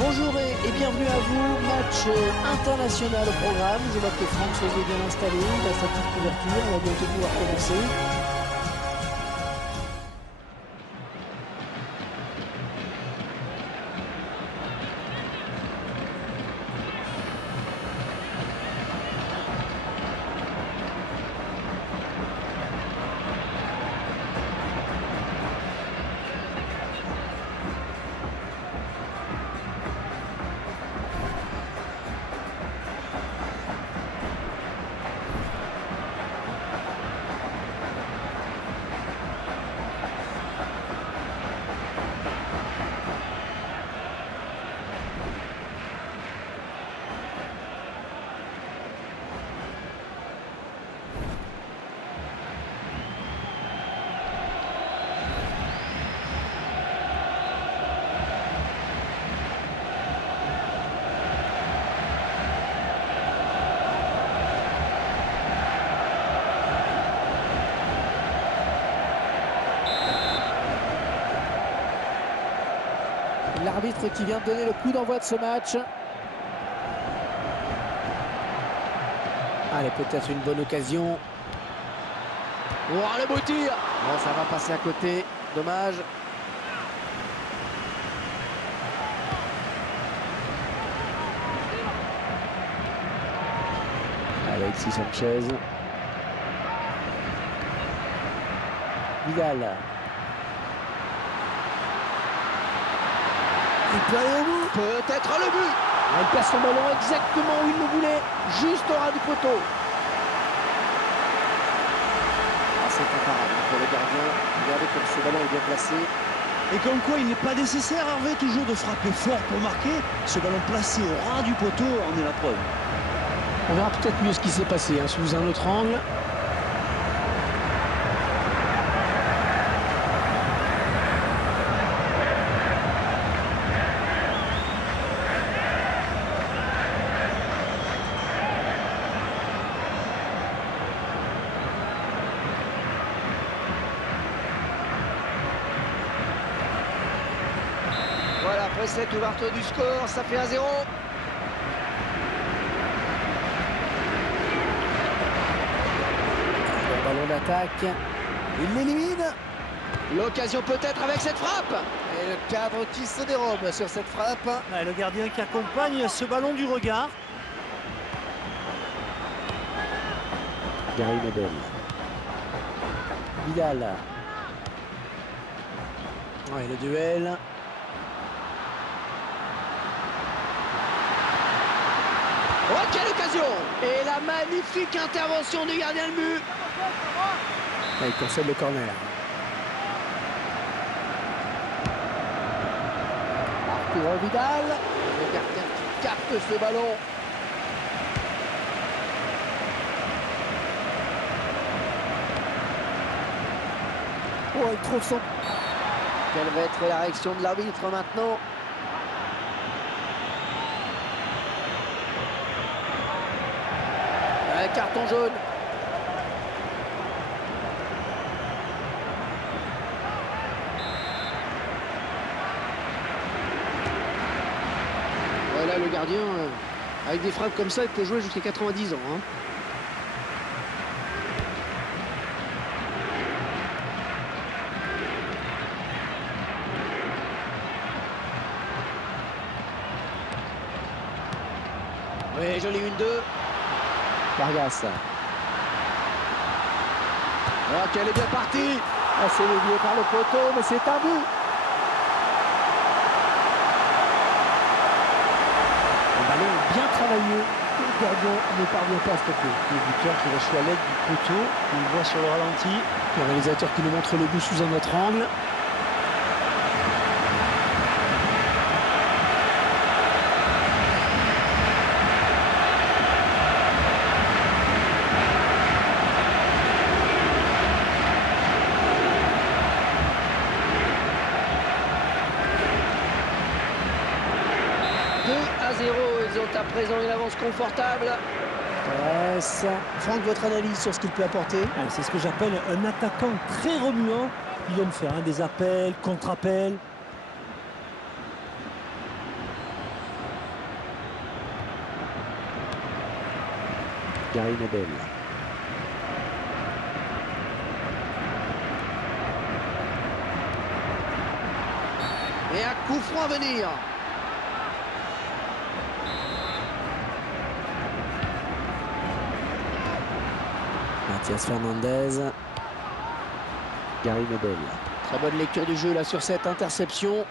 Bonjour et bienvenue à vous. Match international au programme. Je vois que Franck est bien installé. Il a sa petite couverture. On va bientôt pouvoir commencer. L'arbitre qui vient de donner le coup d'envoi de ce match. Allez, peut-être une bonne occasion. Oh, le beau tir! Bon, ça va passer à côté. Dommage. Alexis Sanchez. Vidal. Il peut aller au bout. Peut-être le but. Il place son ballon exactement où il le voulait. Juste au ras du poteau. C'est imparable pour le gardien. Regardez comme ce ballon est bien placé. Et comme quoi il n'est pas nécessaire, Hervé, toujours de frapper fort pour marquer. Ce ballon placé au ras du poteau en est la preuve. On verra peut-être mieux ce qui s'est passé sous un autre angle. Voilà, après cette ouverture du score, ça fait 1-0. Le ballon d'attaque. Il l'élimine. L'occasion peut-être avec cette frappe. Et le cadre qui se dérobe sur cette frappe. Ouais, le gardien qui accompagne ce ballon du regard. Gary Medel. Vidal. Ouais, le duel. Oh, quelle occasion! Et la magnifique intervention du gardien de but. Il concède le corner. Arturo Vidal. Le gardien qui capte ce ballon. Oh, il trouve son... Quelle va être la réaction de l'arbitre maintenant? Un carton jaune. Voilà, le gardien, avec des frappes comme ça, il peut jouer jusqu'à 90 ans. Oui, joli 1-2. Vargas. Oh, qu'elle est bien partie. C'est dévié par le poteau, mais c'est un but. Le ballon est bien travaillé. Le gardien ne parvient pas à stopper. Le buteur qui reçoit l'aide du poteau. On le voit sur le ralenti. Le réalisateur qui nous montre le but sous un autre angle. Ils ont à présent une avance confortable. Yes. Franck, votre analyse sur ce qu'il peut apporter? C'est ce que j'appelle un attaquant très remuant. Il aime faire des appels, contre-appels. Gary Medel. Et un coup franc à venir. Mathias Fernandez. Gary Medel. Très bonne lecture du jeu là sur cette interception.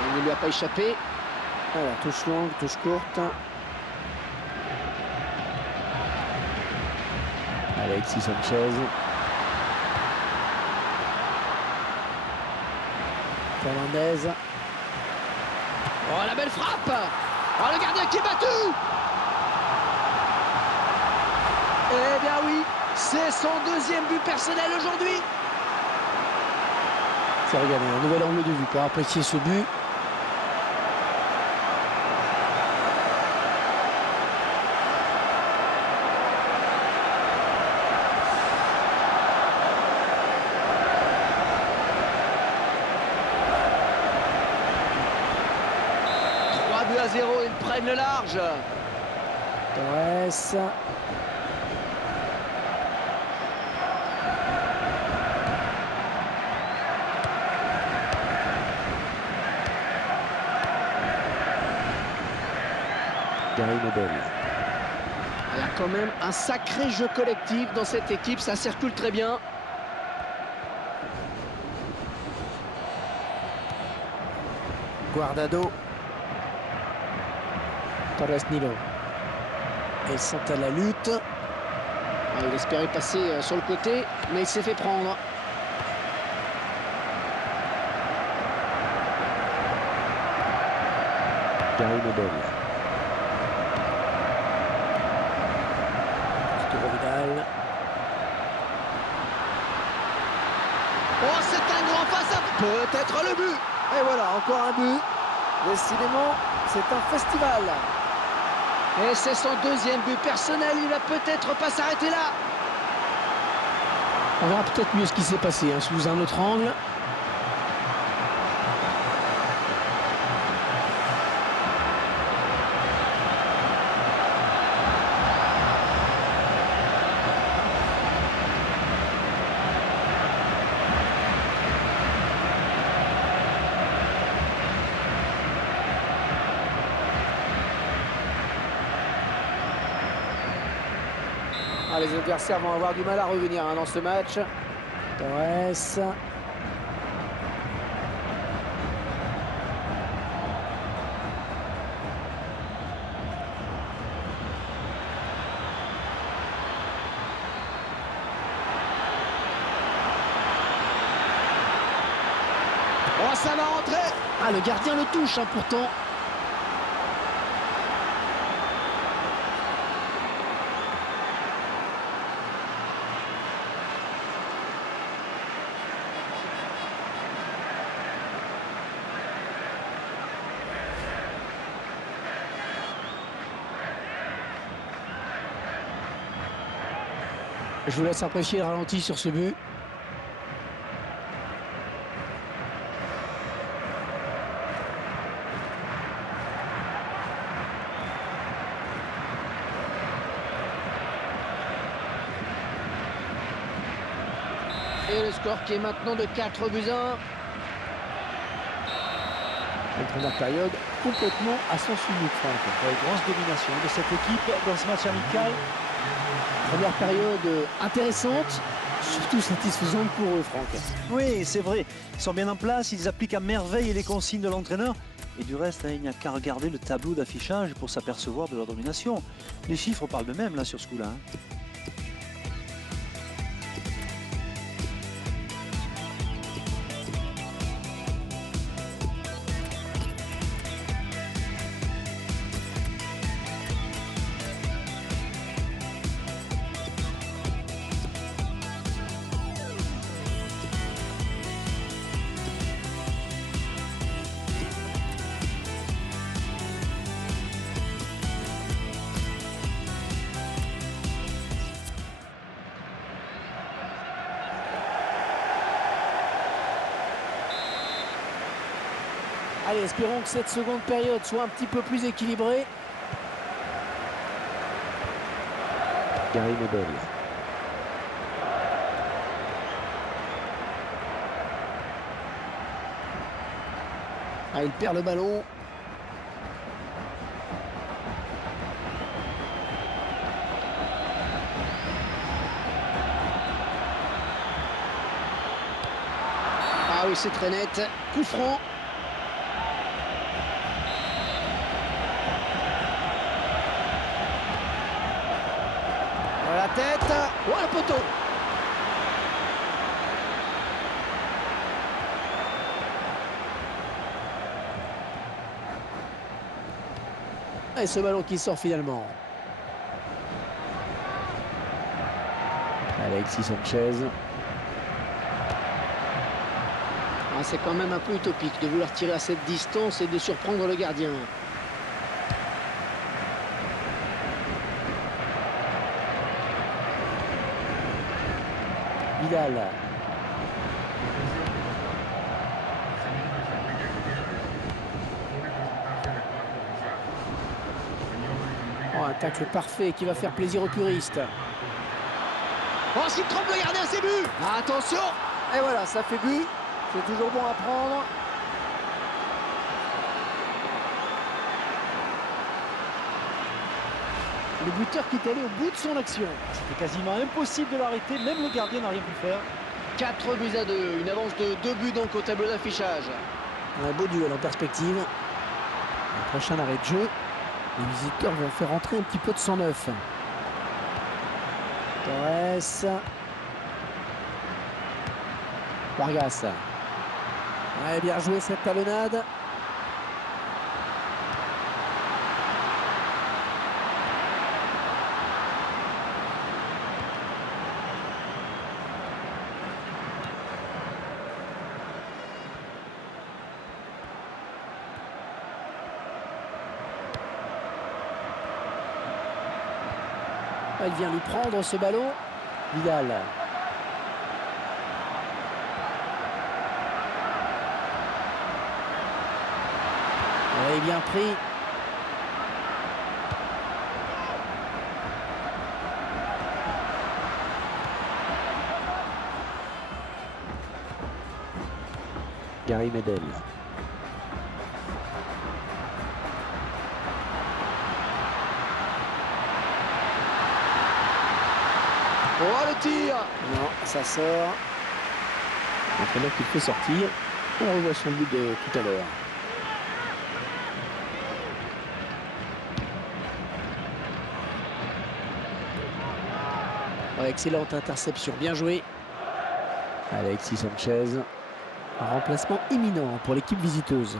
Il ne lui a pas échappé. Alors, touche longue, touche courte. Alexis Sanchez. Fernandez. Oh, la belle frappe. Oh, le gardien qui est battu. Eh bien oui, c'est son deuxième but personnel aujourd'hui. C'est regardez, un nouvel angle de vue pour apprécier ce but. But à 0, ils prennent le large. Torres. Gary Medel. Il y a quand même un sacré jeu collectif dans cette équipe, ça circule très bien. Guardado. Torres Nilo. Ils sont à la lutte. Ah, il espérait passer sur le côté, mais il s'est fait prendre. Gary Medel. Arturo Vidal. Oh, c'est un grand face-à-face. Peut-être le but. Et voilà, encore un but. Décidément, c'est un festival. Et c'est son deuxième but personnel, il va peut-être pas s'arrêter là. On verra peut-être mieux ce qui s'est passé hein, sous un autre angle. Ah, les adversaires vont avoir du mal à revenir hein, dans ce match. Torres. Oh, ça va rentrer. Ah, le gardien le touche hein, pourtant. Je vous laisse apprécier le ralenti sur ce but. Et le score qui est maintenant de 4 buts 1. Une première période complètement à sens unique, Franck. Grosse domination de cette équipe dans ce match amical. Première période intéressante, surtout satisfaisante pour eux, Franck. Oui, c'est vrai. Ils sont bien en place, ils appliquent à merveille les consignes de l'entraîneur. Et du reste, hein, il n'y a qu'à regarder le tableau d'affichage pour s'apercevoir de leur domination. Les chiffres parlent d'eux-mêmes là sur ce coup-là. Hein. Allez, espérons que cette seconde période soit un petit peu plus équilibrée. Gary Medel. Ah, il perd le ballon. Ah oui, c'est très net. Coup franc. La tête. Oh, le poteau. Et ce ballon qui sort finalement. Alexis Sanchez. Ah, c'est quand même un peu utopique de vouloir tirer à cette distance et de surprendre le gardien. Vidal. Oh, un tacle parfait qui va faire plaisir aux puristes. Oh, s'il trompe le gardien, c'est but. Ah, attention. Et voilà, ça fait but. C'est toujours bon à prendre. Le buteur qui est allé au bout de son action. C'était quasiment impossible de l'arrêter, même le gardien n'a rien pu faire. 4 buts à 2, une avance de 2 buts donc au tableau d'affichage. Un beau duel en perspective. Le prochain arrêt de jeu. Les visiteurs vont faire entrer un petit peu de sang neuf. Torres. Vargas. Ouais, bien joué cette talonnade. Il vient lui prendre ce ballon. Vidal. Ouais, bien pris. Gary Medel. Oh, le tir! Non, ça sort. L'entraîneur qui le fait sortir. On revoit son but de tout à l'heure. Oh, excellente interception, bien joué. Alexis Sanchez. Un remplacement imminent pour l'équipe visiteuse.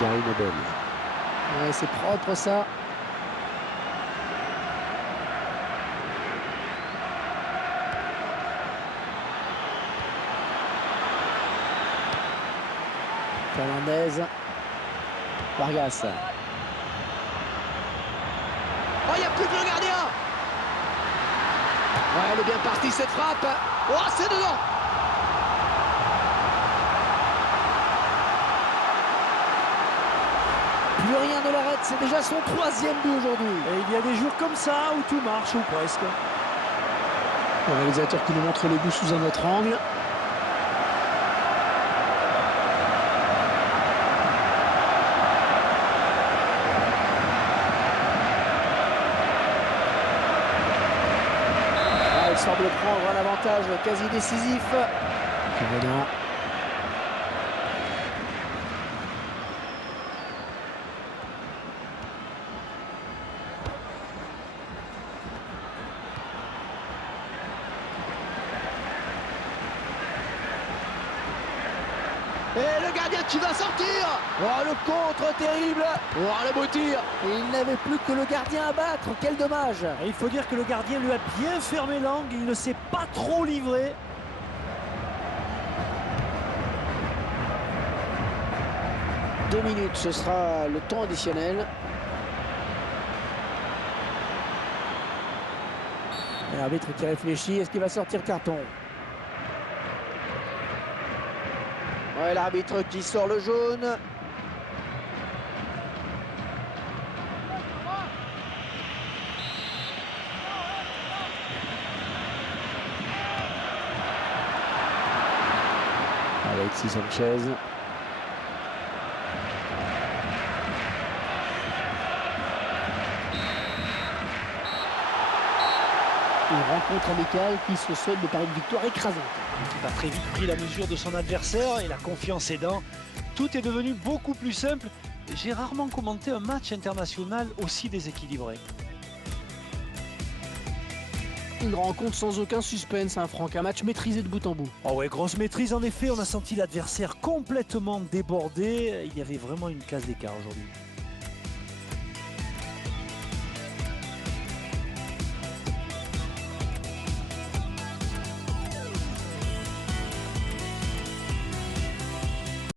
Gary Medel. Ouais, c'est propre ça. Fernandez. Vargas. Oh, il n'y a plus que le gardien. Ouais, elle est bien partie cette frappe. Oh, c'est dedans. Plus rien ne l'arrête, c'est déjà son 3e but aujourd'hui. Et il y a des jours comme ça où tout marche, ou presque. Le réalisateur qui nous montre le but sous un autre angle. Ah, il semble prendre un avantage quasi décisif. Revenant. Et le gardien qui va sortir. Oh, le contre terrible. Oh, le beau tir. Et il n'avait plus que le gardien à battre. Quel dommage. Et il faut dire que le gardien lui a bien fermé l'angle, il ne s'est pas trop livré. 2 minutes, ce sera le temps additionnel. L'arbitre qui réfléchit, est-ce qu'il va sortir carton? Ouais, l'arbitre qui sort le jaune. Alexis Sanchez. Une rencontre amicale qui se solde par une victoire écrasante. Il a très vite pris la mesure de son adversaire et la confiance aidant. Tout est devenu beaucoup plus simple. J'ai rarement commenté un match international aussi déséquilibré. Une rencontre sans aucun suspense, hein, Franck. Un match maîtrisé de bout en bout. Oh ouais, grosse maîtrise en effet. On a senti l'adversaire complètement débordé. Il y avait vraiment une classe d'écart aujourd'hui.